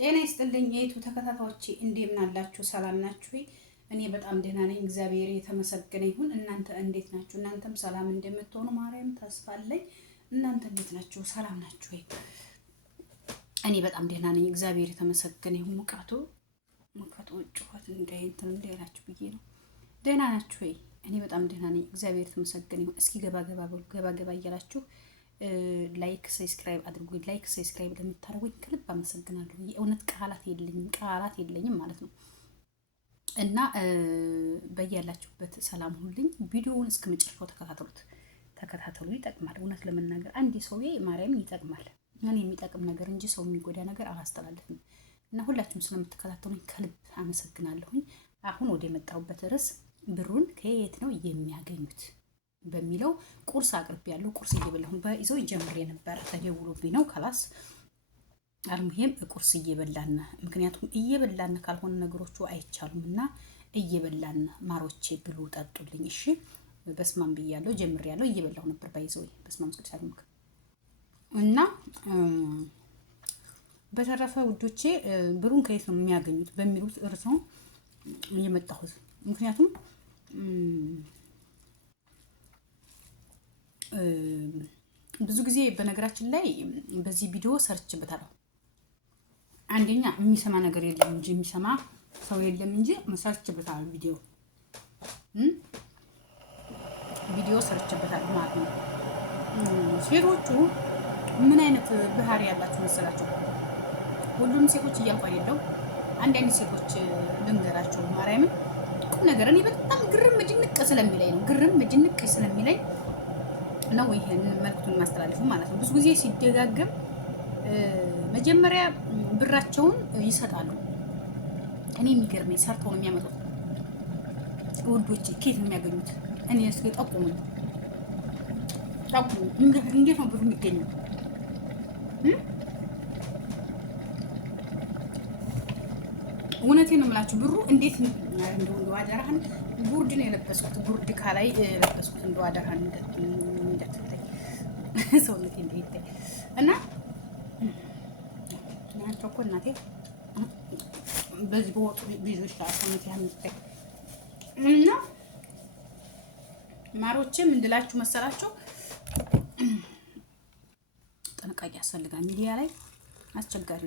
ጤና ይስጥልኝ የዩቱ ተከታታዮቼ እንደምን አላችሁ? ሰላም ናችሁ? እኔ በጣም ደህና ነኝ፣ እግዚአብሔር የተመሰገነ ይሁን። እናንተ እንዴት ናችሁ? እናንተም ሰላም እንደምትሆኑ ማርያም ተስፋ አለኝ። እናንተ እንዴት ናችሁ? ሰላም ናችሁ? እኔ በጣም ደህና ነኝ፣ እግዚአብሔር የተመሰገነ ይሁን። ሙቀቱ ጩኸት እንዳይላችሁ ብዬ ነው። ደህና ናችሁ? እኔ በጣም ደህና ነኝ፣ እግዚአብሔር የተመሰገነ ይሁን። እስኪ ገባ ገባ እያላችሁ ላይክ ሰብስክራይብ አድርጉ። ላይክ ሰብስክራይብ ለምታደርጉኝ ከልብ አመሰግናለሁ። የእውነት ቃላት የለኝም ማለት ነው። እና በያላችሁበት ሰላም ሁሉኝ። ቪዲዮውን እስከ መጨረሻው ተከታተሉ፣ ይጠቅማል። እውነት ለመናገር አንድ ሰው ማርያምን ይጠቅማል። እኔ የሚጠቅም ነገር እንጂ ሰው የሚጎዳ ነገር አላስተላልፍም። እና ሁላችሁም ስለምትከታተሉኝ ከልብ አመሰግናለሁኝ። አሁን ወደ የመጣሁበት ርዕስ ብሩን ከየት ነው የሚያገኙት በሚለው ቁርስ አቅርቤያለሁ። ቁርስ እየበላሁ በይዘው ጀምሬ ነበር፣ ተደውሎብኝ ነው ካላስ አልሙሄም ቁርስ እየበላን፣ ምክንያቱም እየበላን ካልሆነ ነገሮቹ አይቻሉም። እና እየበላን ማሮቼ ብሉ ጠጡልኝ። እሺ በስማም ብያለሁ፣ ጀምሬያለሁ። እየበላሁ ነበር ባይዘው በስማም ስቅሳል ምክ እና በተረፈ ውዶቼ ብሩን ከየት ነው የሚያገኙት በሚሉት ርዕስ ነው እየመጣሁት። ምክንያቱም ብዙ ጊዜ በነገራችን ላይ በዚህ ቪዲዮ ሰርችበታለሁ። አንደኛ የሚሰማ ነገር የለም እንጂ የሚሰማ ሰው የለም እንጂ ሰርችበታለሁ። ቪዲዮ ሰርችበታለሁ ማለት ነው። ሴቶቹ ምን አይነት ባህሪ ያላችሁ መሰላችሁ? ሁሉም ሴቶች እያልኩ አይደለም፣ አንዳንድ ሴቶች ልንገራቸው ማርያምን ቁም ነገር እኔ በጣም ግርም ድንቅ ስለሚለኝ ነው ይሄን መልክቱን ማስተላለፉ ማለት ነው። ብዙ ጊዜ ሲደጋገም መጀመሪያ ብራቸውን ይሰጣሉ። እኔ የሚገርመኝ ሰርተው ነው የሚያመጡት። ውዶቼ ከየት ነው የሚያገኙት? እኔ እስኪ ጠቁሙኝ። እንዴት ነው ብሩ የሚገኘው? እውነቴን ነው የምላችሁ። ብሩ እንዴት እንደው አደራህን ጉርድ ነው የለበስኩት። ጉርድ ካላይ የለበስኩት እንደው አደራህን እንደተታይ ሰውነቴ እንደይታይ እና እናንተ እኮ እናቴ በዚህ በወጡ ቢዞች ሰውነቴ ያምጥተኝ እና ማሮቼም እንድላችሁ መሰላችሁ ጥንቃቄ ያስፈልጋል። ሚዲያ ላይ አስቸጋሪ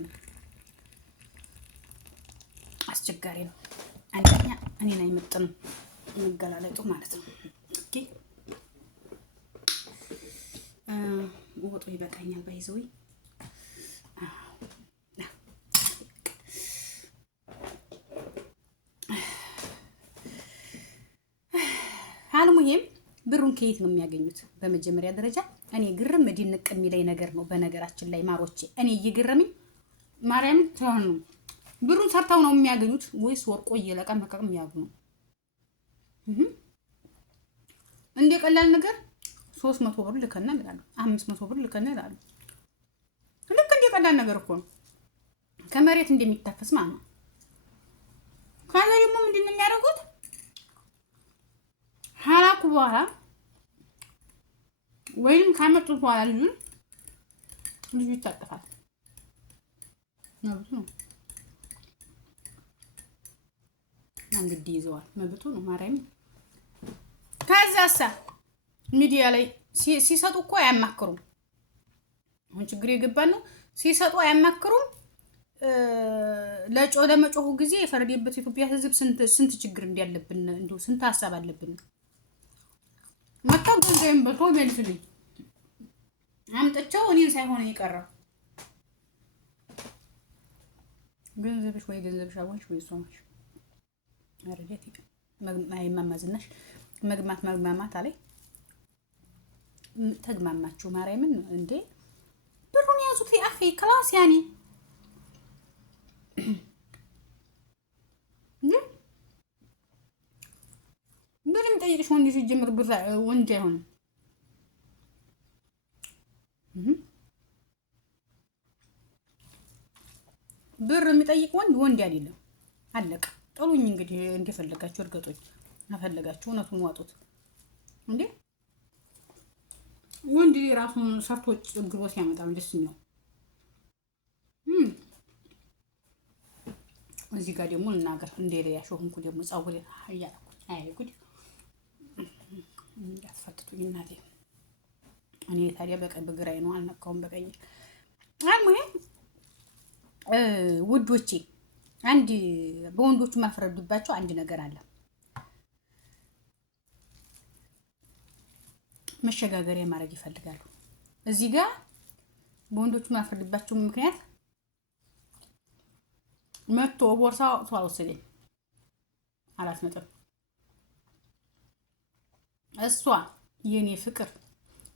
ነው። አንደኛ እኔን አይመጥንም መገላለጡ ማለት ነው። ኦኬ ወጡ ይበቃኛል። ባይዘው አልሙሄም ብሩን ከየት ነው የሚያገኙት? በመጀመሪያ ደረጃ እኔ ግርም ድንቅ የሚለኝ ነገር ነው። በነገራችን ላይ ማሮቼ እኔ እየገረመኝ ማርያም ተሆኑ ብሩን ሰርተው ነው የሚያገኙት ወይስ ወርቆ እየለቀም ያገኙ? እንደ ቀላል ነገር 300 ብር ልከና ይላሉ፣ 500 ብር ልከና ይላሉ። ልክ እንደ ቀላል ነገር እኮ ነው፣ ከመሬት እንደሚታፈስ ማለት ነው። ካለ ደግሞ ምንድን ነው የሚያደርጉት? ሀላኩ በኋላ ወይም ካመጡት በኋላ ልጁ ይታጠፋል ነው እንግዲህ ይዘዋል። መብቱ ነው ማርያም። ከዛሳ ሚዲያ ላይ ሲሰጡ እኮ አያማክሩም። አሁን ችግር የገባን ነው። ሲሰጡ አያማክሩም። ለመጮሁ ጊዜ የፈረደበት ኢትዮጵያ ሕዝብ ስንት ችግር እንዳለብን እንዲሁ ስንት ሀሳብ አለብን። መጣው ገንዘብን በቶ መልስልኝ አምጥቼው እኔን ሳይሆን የቀረው ገንዘብሽ ወይ ገንዘብሽ አዋሽ ወይ ሶማሽ አረጋት ማማዝናሽ መግማማት አለኝ። ተግማማችሁ ማርያምን እንዴ ብሩን ያዙት አኺ ክላስ ያኒ ብርም ጠይቅሽ ወንድ ሲጀምር ብር ወንድ አይሆንም። ብር የሚጠይቅ ወንድ አይደለም። አለቀ። ጥሉኝ እንግዲህ እንደፈለጋችሁ እርገጦኝ፣ አፈለጋችሁ እውነቱን ዋጡት እንዴ። ወንድ ራሱን ሰርቶ ጭግሮ ሲያመጣ ደስ ነው። እዚህ ጋር ደግሞ ልናገር እንደሌላ ሾህንኩ ደግሞ ጸጉሬ እያደረኩ አይ ጉድ ያስፈትቱኝ እናቴ። እኔ ታዲያ በግራዬ ነው አልነካውም በቀኝ። አልሙሄም ውዶቼ አንድ በወንዶቹ ማልፈረዱባቸው አንድ ነገር አለ። መሸጋገሪያ ማድረግ ይፈልጋሉ። እዚህ ጋር በወንዶቹ ማልፈረዱባቸው ምክንያት መጥቶ ቦርሳ አውጥቶ አልወሰደኝ 4 ነጥብ። እሷ የኔ ፍቅር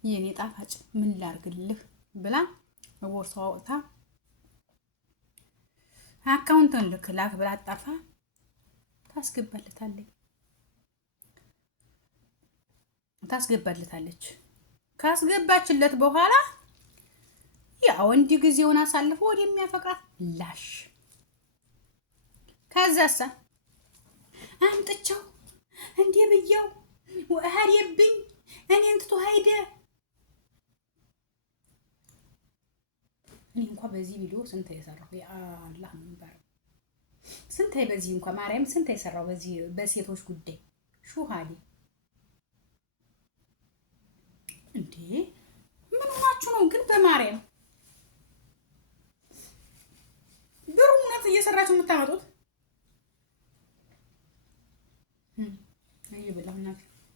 የኔ ጣፋጭ ምን ላርግልህ ብላ ቦርሳው አውጥታ አካውንቱን ልክ ብላ አጣፋ ታስገባለታለች። ካስገባችለት በኋላ ያ ወንድ ጊዜውን አሳልፎ ወደሚያፈቅራት ላሽ። ከዛሳ አምጥቸው እንዴ ብየው ወሃሪብኝ እኔን ትቶ ሄደ። እኔ እንኳን በዚህ ቪዲዮ ስንት የሰራው የአላህ መንበር ስንት በዚህ እንኳን ማርያም ስንት የሰራው በዚህ በሴቶች ጉዳይ ሹሃሊ እንዴ ምን ሆናችሁ ነው ግን? በማርያም ብሩ እውነት እየሰራችሁ የምታመጡት ይብላና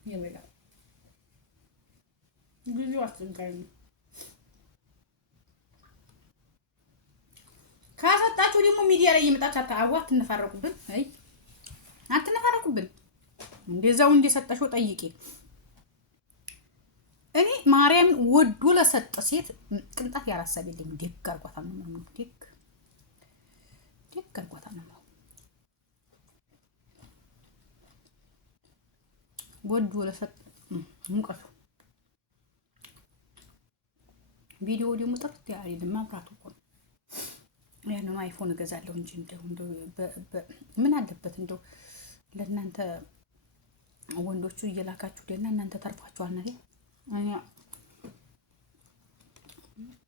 ይብላ ብዙ አስቸጋሪ ነው። ካሰጣችሁ ደግሞ ሚዲያ ላይ እየመጣችሁ አትነፋረቁብን። አይ አትነፋረቁብን። እንደዛው እንደሰጠሽው ጠይቄ እኔ ማርያም ወዶ ለሰጠ ሴት ቅንጣት ያላሰብ የለም። ደግ አርጓታል ነው ደግ አርጓታል ነው ወዶ ለሰጠ ሙቀቱ ቪዲዮ ደግሞ ጥርት ያለ ማብራቱ እኮ ያንን አይፎን እገዛለሁ እንጂ እንደው ምን አለበት እንደው ለእናንተ ወንዶቹ እየላካችሁ ደና እናንተ ተርፋችኋል ነገር አኛ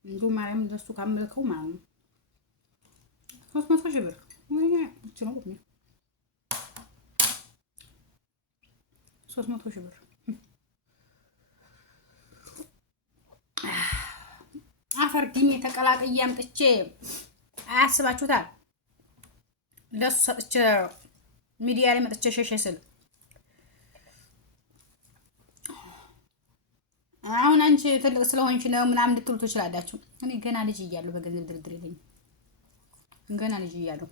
እንደው ማርያም ደሱ ካመልከው ማለት ነው 300 ሺህ ብር ወይ እቺ ነው 300 ሺህ ብር አፈር ዲሜ ተቀላቅዬ አምጥቼ አያስባችሁታል። ለሱ ሰጥቼ ሚዲያ ላይ መጥቼ ሸሸ ስል አሁን አንቺ ትልቅ ስለሆንሽ ነው ምናምን እንድትሉ ትችላላችሁ። እኔ ገና ልጅ እያለሁ በገንዘብ ድርድር የለኝም። ገና ልጅ እያለሁ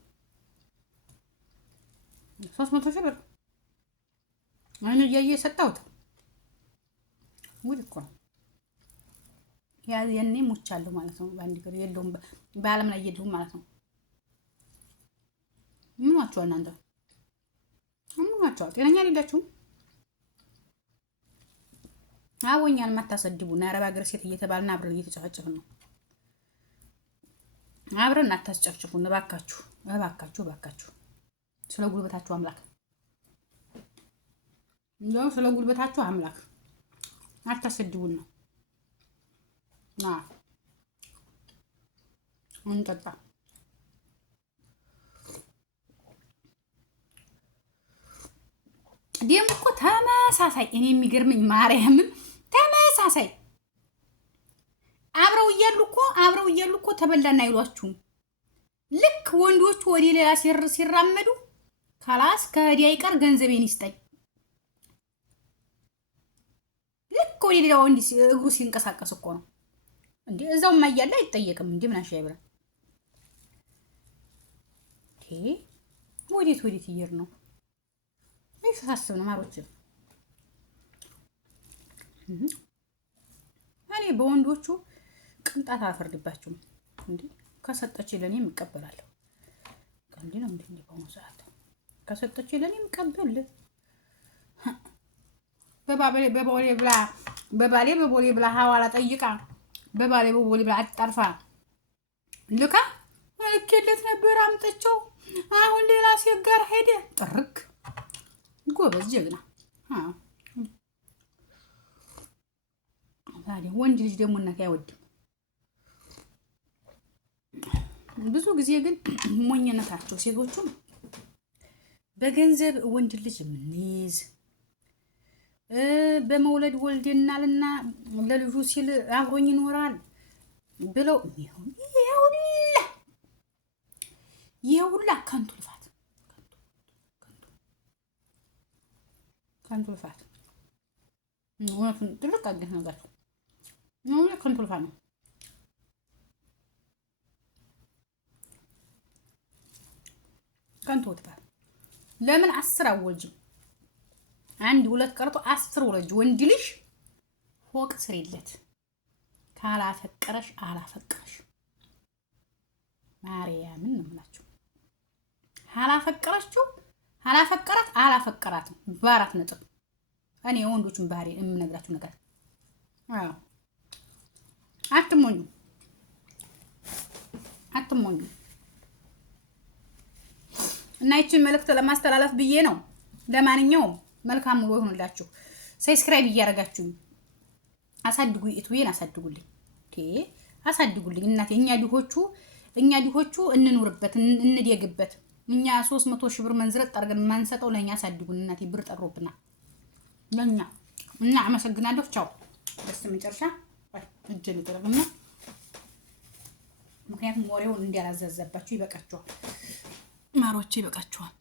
300 ሺህ ብር አሁን እያየ ሰጣሁት ውድ እኮ ነው። ያኔ ሞቻለሁ ማለት ነው። ባንድ ገር የለውም በዓለም ላይ የለውም ማለት ነው። ምን ዋጫው እናንተ ምን ዋጫው? ጤነኛ አይደላችሁም። አወኛን ማታሰድቡና አረብ ሀገር ሴት እየተባልና አብረን እየተጨፈጨፍን ነው። አብረን አታስጨፍጭፉን እባካችሁ፣ እባካችሁ ስለ ጉልበታችሁ አምላክ እንደው ስለ ጉልበታችሁ አምላክ አታሰድቡን ነው ና እንጠጣ። ደም እኮ ተመሳሳይ እኔ የሚገርመኝ ማርያምን ተመሳሳይ አብረው እያሉ እኮ ተበላና አይሏችሁም። ልክ ወንዶቹ ወደ ሌላ ሲራመዱ ካላስ ከህዲያ ይቀር ገንዘቤን ይስጠኝ። ልክ ወደ ሌላ ወንድ እግሩ ሲንቀሳቀስ እኮ ነው እንዴ እዛው ማያለ አይጠየቅም እንዴ ምን አሻ ይብራ ወዴት ይየር ነው አይፈሳስብ ነው ማሮች። እኔ በወንዶቹ ቅንጣት አልፈርድባቸውም እንዴ ከሰጠች ለኔም እቀበላለሁ። እንዴ ነው እንዴ በሆነ ሰዓት ከሰጠች ለኔም እቀበል በባሌ ብላ ሐዋላ ጠይቃ በባሌ ብላ አጣርፋ ልካ ልኬለት ነበር አምጥቼው አሁን ሌላ ሴት ጋር ሄደ። ጥርቅ ጎበዝ ጀግና። ታዲያ ወንድ ልጅ ደግሞ እናት አይወድም። ብዙ ጊዜ ግን ሞኝነታቸው ሴቶቹም በገንዘብ ወንድ ልጅ የምንይዝ በመውለድ ወልደናልና ለልጁ ሲል አብሮኝ ይኖራል ብለው የሚሆን ይኸውላ ከንቱ ልፋት እውነቱን ጥልቅ አድርገህ ነገር ነው። ከንቱ ልፋት ነው። ከንቱ ልፋት ለምን 10 አወልጅም? 1 2 ቀርቶ 10 ወለጅ። ወንድ ልጅ ፎቅ ስሪለት። ካላፈቀረሽ አላፈቀረሽ ማርያምን ነው የምላችሁ። አላፈቀራት አላፈቀራትም በ4 ነጥብ። እኔ የወንዶችን ባህሪ የምነግራችሁ ነገር አትሞኙ። እና ይችን መልእክት ለማስተላለፍ ብዬ ነው። ለማንኛውም መልካም ውሎ ይሁንላችሁ። ሰብስክራይብ እያደረጋችሁ አሳድጉ፣ ኢትዮጵያን አሳድጉልኝ፣ አሳድጉልኝ እናቴ። እኛ ዲሆቹ እንኑርበት፣ እንደግበት። እኛ 300 ሺህ ብር መንዝረት አድርገን ማንሰጠው ለኛ አሳድጉን እናቴ። ብር ጠሮብና ለኛ እና አመሰግናለሁ። ቻው። በስተመጨረሻ እጅን ይጥረግና ምክንያቱም ወሬውን እንዲያላዘዘባችሁ ይበቃችኋል፣ ማሮቼ ይበቃችኋል።